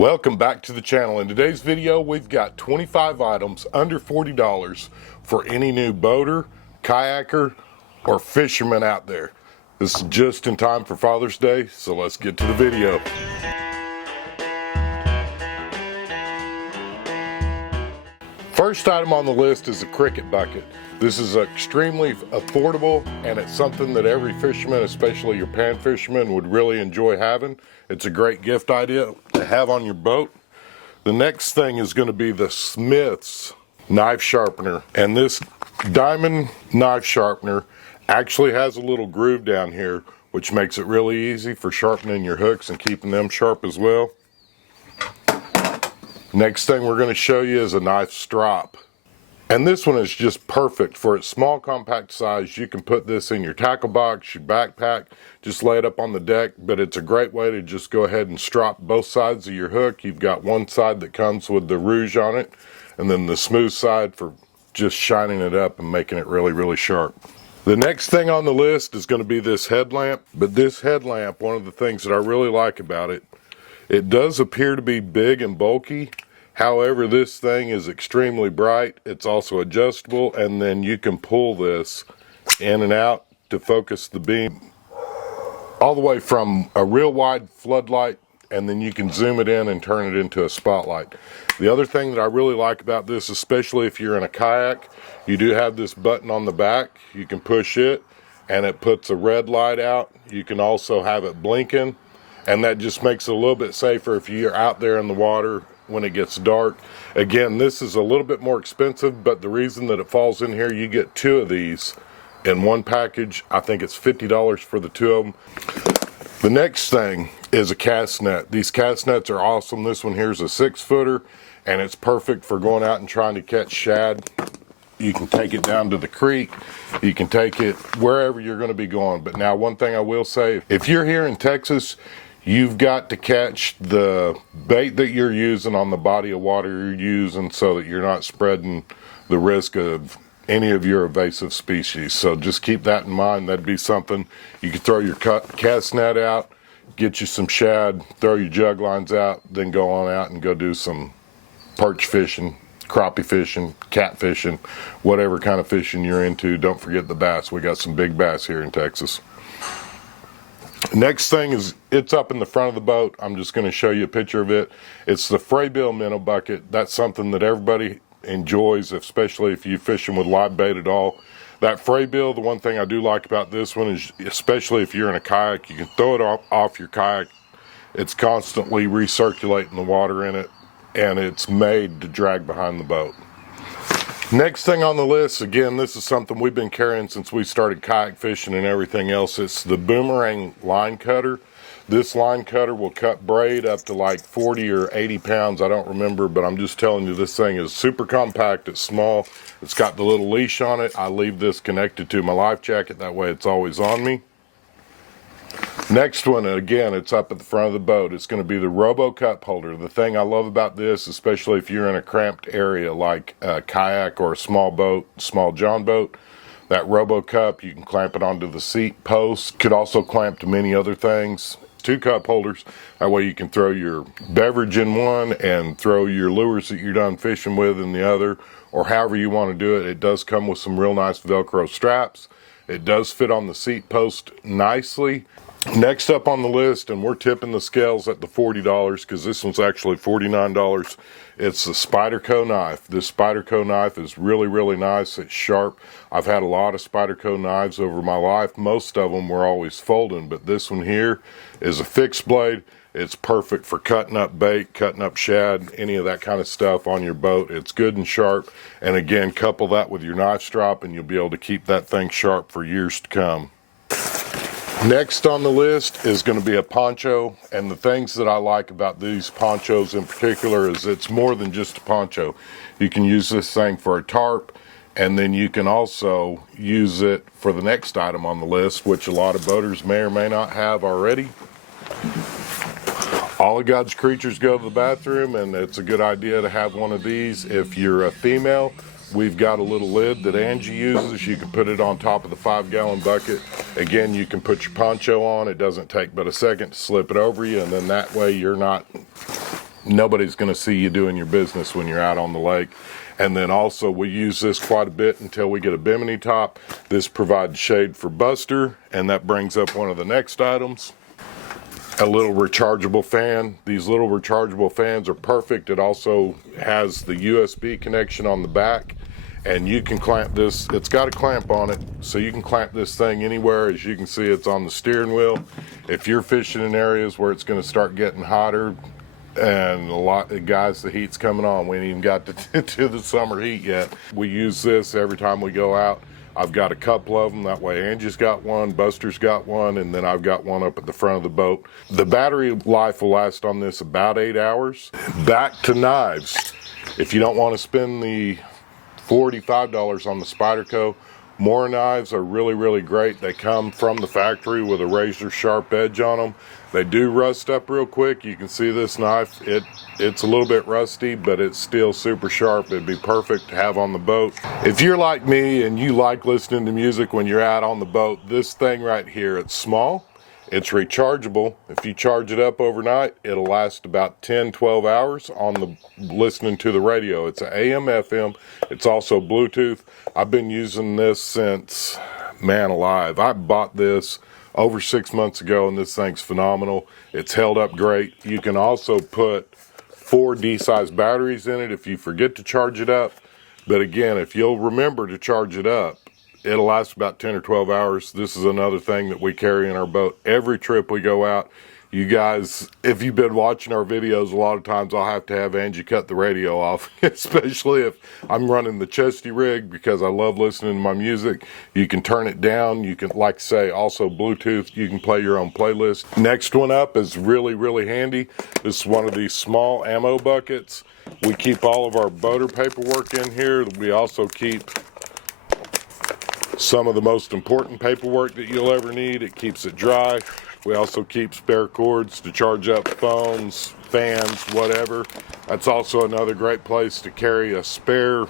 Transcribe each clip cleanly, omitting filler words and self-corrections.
Welcome back to the channel. In today's video, we've got 25 items under $40 for any new boater, kayaker, or fisherman out there. This is just in time for Father's Day, so let's get to the video. First item on the list is a cricket bucket. This is extremely affordable, and it's something that every fisherman, especially your pan fisherman, would really enjoy having. It's a great gift idea to have on your boat. The next thing is going to be the Smith's knife sharpener, and this diamond knife sharpener actually has a little groove down here, which makes it really easy for sharpening your hooks and keeping them sharp as well. Next thing we're going to show you is a knife strop. And this one is just perfect for its small compact size. You can put this in your tackle box, your backpack, just lay it up on the deck, but it's a great way to just go ahead and strop both sides of your hook. You've got one side that comes with the rouge on it, and then the smooth side for just shining it up and making it really, really sharp. The next thing on the list is going to be this headlamp, but this headlamp, one of the things that I really like about it, it does appear to be big and bulky. However, this thing is extremely bright. It's also adjustable, and then you can pull this in and out to focus the beam all the way from a real wide floodlight, and then you can zoom it in and turn it into a spotlight. The other thing that I really like about this, especially if you're in a kayak, you do have this button on the back. You can push it, and it puts a red light out. You can also have it blinking, and that just makes it a little bit safer if you're out there in the water when it gets dark. Again, this is a little bit more expensive, but the reason that it falls in here, you get two of these in one package. I think it's $50 for the two of them. The next thing is a cast net. These cast nets are awesome. This one here is a 6-footer, and it's perfect for going out and trying to catch shad. You can take it down to the creek. You can take it wherever you're going to be going. But now, one thing I will say, if you're here in Texas, you've got to catch the bait that you're using on the body of water you're using so that you're not spreading the risk of any of your invasive species. So just keep that in mind. That'd be something. You could throw your cast net out, get you some shad, throw your jug lines out, then go on out and go do some perch fishing, crappie fishing, cat fishing, whatever kind of fishing you're into. Don't forget the bass. We got some big bass here in Texas. Next thing is, it's up in the front of the boat. I'm just going to show you a picture of it. It's the Fraybill minnow bucket. That's something that everybody enjoys, especially if you're fishing with live bait at all. That Fraybill, the one thing I do like about this one is, especially if you're in a kayak, you can throw it off your kayak. It's constantly recirculating the water in it, and it's made to drag behind the boat. Next thing on the list, again, this is something we've been carrying since we started kayak fishing and everything else. It's the Boomerang line cutter. This line cutter will cut braid up to like 40 or 80 pounds. I don't remember, but I'm just telling you, this thing is super compact. It's small. It's got the little leash on it. I leave this connected to my life jacket. That way it's always on me. Next one, again, it's up at the front of the boat. It's going to be the Robo Cup holder. The thing I love about this, especially if you're in a cramped area like a kayak or a small boat, small john boat, that Robo Cup, you can clamp it onto the seat post. Could also clamp to many other things. 2 cup holders. That way you can throw your beverage in one and throw your lures that you're done fishing with in the other, or however you want to do it. It does come with some real nice Velcro straps. It does fit on the seat post nicely. Next up on the list, and we're tipping the scales at the $40 because this one's actually $49. It's the Spyderco knife. This Spyderco knife is really, really nice. It's sharp. I've had a lot of Spyderco knives over my life. Most of them were always folding, but this one here is a fixed blade. It's perfect for cutting up bait, cutting up shad, any of that kind of stuff on your boat. It's good and sharp. And again, couple that with your knife strop and you'll be able to keep that thing sharp for years to come. Next on the list is going to be a poncho, and the things that I like about these ponchos in particular is it's more than just a poncho. You can use this thing for a tarp, and then you can also use it for the next item on the list, which a lot of boaters may or may not have already. All of God's creatures go to the bathroom, and it's a good idea to have one of these. If you're a female, we've got a little lid that Angie uses. You can put it on top of the 5-gallon bucket. Again, you can put your poncho on. It doesn't take but a second to slip it over you, and then that way you're not nobody's going to see you doing your business when you're out on the lake. And then also we use this quite a bit until we get a bimini top. This provides shade for Buster, and that brings up one of the next items. A little rechargeable fan. These little rechargeable fans are perfect. It also has the USB connection on the back, and you can clamp this. It's got a clamp on it, so you can clamp this thing anywhere. As you can see, it's on the steering wheel. If you're fishing in areas where it's going to start getting hotter, and a lot of guys, the heat's coming on. We ain't even got to the summer heat yet. We use this every time we go out. I've got a couple of them. That way Angie's got one, Buster's got one, and then I've got one up at the front of the boat. The battery life will last on this about 8 hours. Back to knives. If you don't want to spend the $45 on the Spyderco, Moore knives are really, really great. They come from the factory with a razor sharp edge on them. They do rust up real quick. You can see this knife, it's a little bit rusty, but it's still super sharp. It'd be perfect to have on the boat. If you're like me and you like listening to music when you're out on the boat, this thing right here, it's small, it's rechargeable. If you charge it up overnight, it'll last about 10-12 hours on the listening to the radio. It's an AM FM. It's also Bluetooth. I've been using this since, man alive, I bought this over 6 months ago, and this thing's phenomenal. It's held up great. You can also put 4 D-size batteries in it if you forget to charge it up. But again, if you'll remember to charge it up, it'll last about 10 or 12 hours. This is another thing that we carry in our boat every trip we go out. You guys, if you've been watching our videos, a lot of times I'll have to have Angie cut the radio off, especially if I'm running the chesty rig, because I love listening to my music. You can turn it down. You can, like I say, also Bluetooth. You can play your own playlist. Next one up is really, really handy. This is one of these small ammo buckets. We keep all of our boater paperwork in here. We also keep some of the most important paperwork that you'll ever need. It keeps it dry. We also keep spare cords to charge up phones, fans, whatever. That's also another great place to carry a spare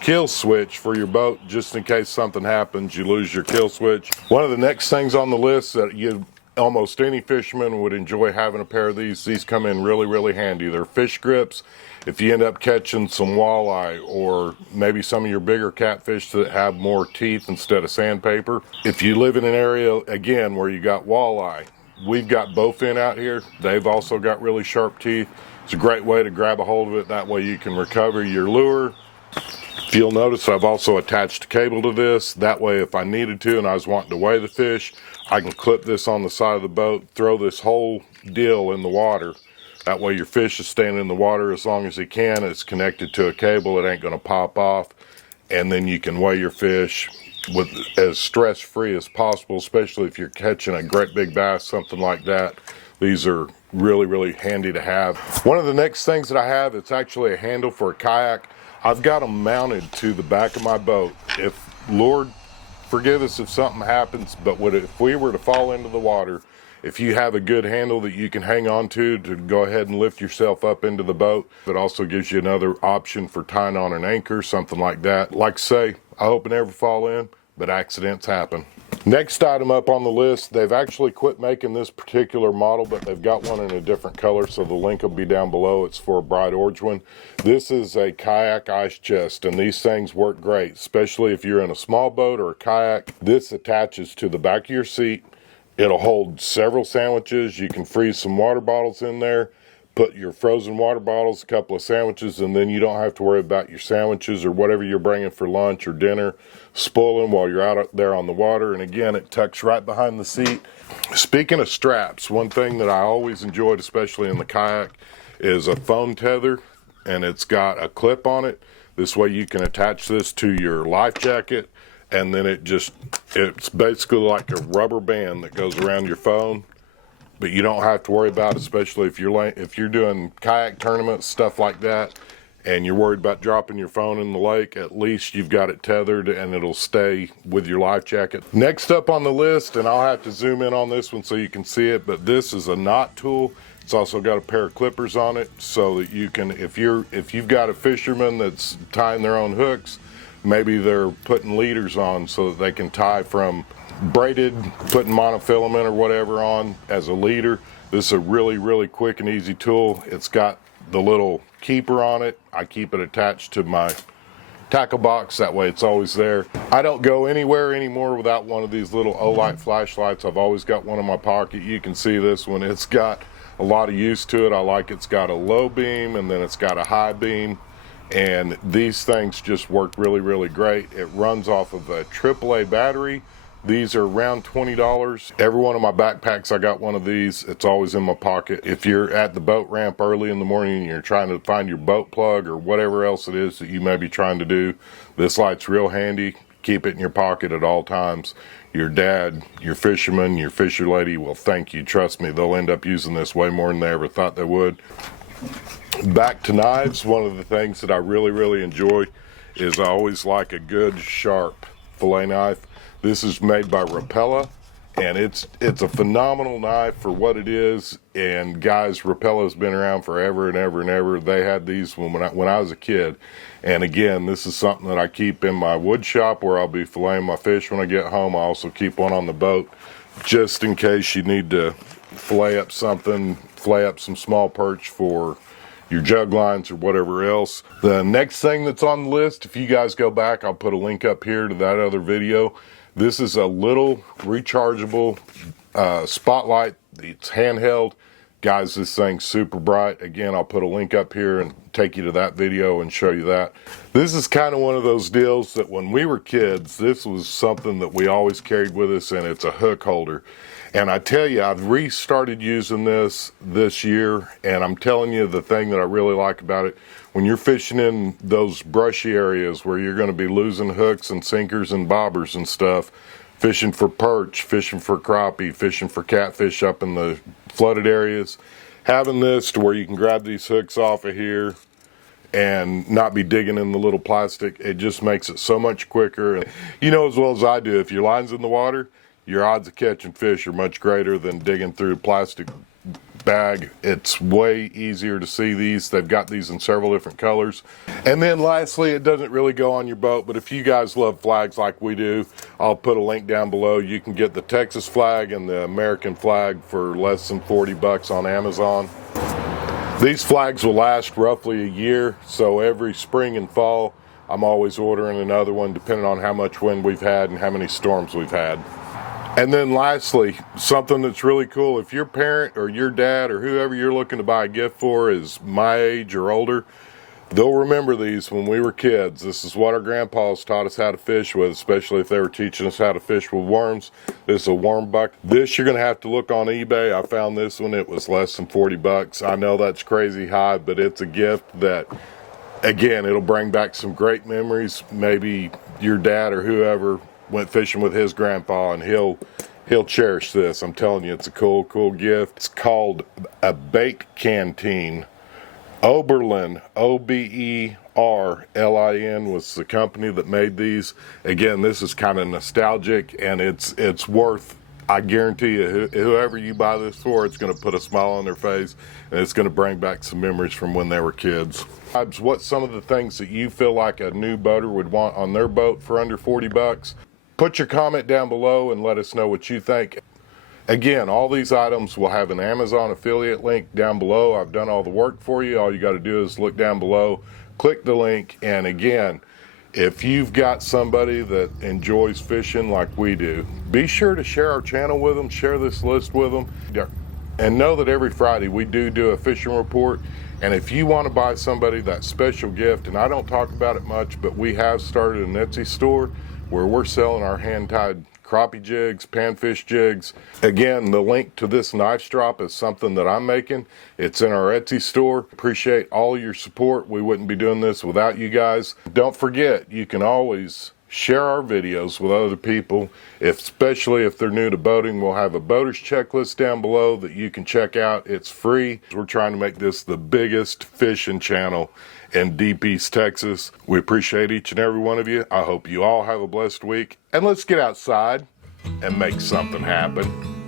kill switch for your boat, just in case something happens, you lose your kill switch. One of the next things on the list that almost any fisherman would enjoy having a pair of these. These come in really, really handy. They're fish grips. If you end up catching some walleye or maybe some of your bigger catfish that have more teeth instead of sandpaper. If you live in an area, again, where you got walleye, we've got bowfin out here. They've also got really sharp teeth. It's a great way to grab a hold of it. That way you can recover your lure. If you'll notice, I've also attached a cable to this. That way, if I needed to and I was wanting to weigh the fish, I can clip this on the side of the boat, throw this whole deal in the water. That way your fish is staying in the water as long as he can. It's connected to a cable. It ain't going to pop off. And then you can weigh your fish with as stress-free as possible, especially if you're catching a great big bass, something like that. These are really, really handy to have. One of the next things that I have, it's actually a handle for a kayak. I've got them mounted to the back of my boat. If, Lord forgive us if something happens, but if we were to fall into the water, if you have a good handle that you can hang on to go ahead and lift yourself up into the boat, it also gives you another option for tying on an anchor, something like that. Like I say, I hope it never fall in, but accidents happen. Next item up on the list, they've actually quit making this particular model, but they've got one in a different color, so the link will be down below. It's for a bright orange one. This is a kayak ice chest, and these things work great, especially if you're in a small boat or a kayak. This attaches to the back of your seat. It'll hold several sandwiches. You can freeze some water bottles in there, put your frozen water bottles, a couple of sandwiches, and then you don't have to worry about your sandwiches or whatever you're bringing for lunch or dinner spoiling while you're out there on the water. And again, it tucks right behind the seat. Speaking of straps, one thing that I always enjoyed, especially in the kayak, is a phone tether, and it's got a clip on it. This way you can attach this to your life jacket, and then it's basically like a rubber band that goes around your phone, but you don't have to worry about it, especially if you're doing kayak tournaments, stuff like that, and you're worried about dropping your phone in the lake. At least you've got it tethered and it'll stay with your life jacket. Next up on the list, and I'll have to zoom in on this one so you can see it, but this is a knot tool. It's also got a pair of clippers on it so that you can, if you've got a fisherman that's tying their own hooks, maybe they're putting leaders on so that they can tie from braided, putting monofilament or whatever on as a leader. This is a really, really quick and easy tool. It's got the little keeper on it. I keep it attached to my tackle box, that way it's always there. I don't go anywhere anymore without one of these little Olight flashlights. I've always got one in my pocket. You can see this one, it's got a lot of use to it. I like it's got a low beam and then it's got a high beam, and these things just work really, really great. It runs off of a AAA battery. These are around $20. Every one of my backpacks, I got one of these. It's always in my pocket. If you're at the boat ramp early in the morning and you're trying to find your boat plug or whatever else it is that you may be trying to do, this light's real handy. Keep it in your pocket at all times. Your dad, your fisherman, your fisher lady will thank you. Trust me, they'll end up using this way more than they ever thought they would. Back to knives, one of the things that I really, really enjoy is I always like a good, sharp fillet knife. This is made by Rapella, and it's a phenomenal knife for what it is. And guys, Rapella's been around forever and ever and ever. They had these when I was a kid. And again, this is something that I keep in my wood shop where I'll be filleting my fish when I get home. I also keep one on the boat just in case you need to fillet up something, fillet up some small perch for your jug lines or whatever else. The next thing that's on the list, if you guys go back, I'll put a link up here to that other video. This is a little rechargeable spotlight. It's handheld. Guys, this thing's super bright. Again, I'll put a link up here and take you to that video and show you that. This is kind of one of those deals that when we were kids, this was something that we always carried with us, and it's a hook holder. And I tell you, I've restarted using this year, and I'm telling you the thing that I really like about it, when you're fishing in those brushy areas where you're going to be losing hooks and sinkers and bobbers and stuff, fishing for perch, fishing for crappie, fishing for catfish up in the flooded areas, having this to where you can grab these hooks off of here and not be digging in the little plastic, it just makes it so much quicker. And you know as well as I do, if your line's in the water, your odds of catching fish are much greater than digging through a plastic bag. It's way easier to see these. They've got these in several different colors. And then lastly, it doesn't really go on your boat, but if you guys love flags like we do, I'll put a link down below. You can get the Texas flag and the American flag for less than 40 bucks on Amazon. These flags will last roughly a year, so every spring and fall I'm always ordering another one depending on how much wind we've had and how many storms we've had. And then lastly, something that's really cool, if your parent or your dad or whoever you're looking to buy a gift for is my age or older, they'll remember these when we were kids. This is what our grandpas taught us how to fish with, especially if they were teaching us how to fish with worms. This is a worm bucket. This you're going to have to look on eBay. I found this one. It was less than 40 bucks. I know that's crazy high, but it's a gift that, again, it'll bring back some great memories. Maybe your dad or whoever went fishing with his grandpa, and he'll cherish this. I'm telling you, it's a cool gift. It's called a bait canteen. Oberlin, Oberlin was the company that made these. Again, this is kind of nostalgic, and it's worth, I guarantee you, whoever you buy this for, it's going to put a smile on their face, and it's going to bring back some memories from when they were kids. What's some of the things that you feel like a new boater would want on their boat for under 40 bucks? Put your comment down below and let us know what you think. Again, all these items will have an Amazon affiliate link down below. I've done all the work for you. All you got to do is look down below, click the link, and again, if you've got somebody that enjoys fishing like we do, be sure to share our channel with them, share this list with them, and know that every Friday we do a fishing report. And if you want to buy somebody that special gift, and I don't talk about it much, but we have started an Etsy store where we're selling our hand-tied crappie jigs, panfish jigs. Again, the link to this knife strop is something that I'm making. It's in our Etsy store. Appreciate all your support. We wouldn't be doing this without you guys. Don't forget, you can always share our videos with other people, especially if they're new to boating. We'll have a boater's checklist down below that you can check out. It's free. We're trying to make this the biggest fishing channel in Deep East Texas. We appreciate each and every one of you. I hope you all have a blessed week, and let's get outside and make something happen.